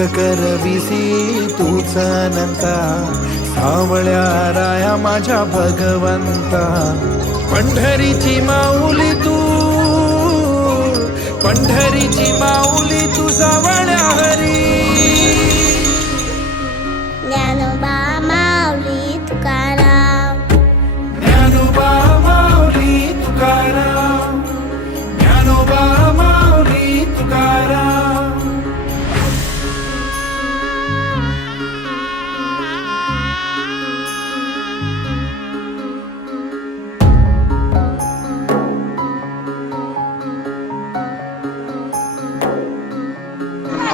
करविसी तूच अनंता सावळ्या राया माझ्या भगवंता. पंढरीची माऊली तू पंढरीची माऊली तू सावळ्या हरी. ज्ञानोबा माऊली तुकाराम. ज्ञानोबा माऊली तुकाराम.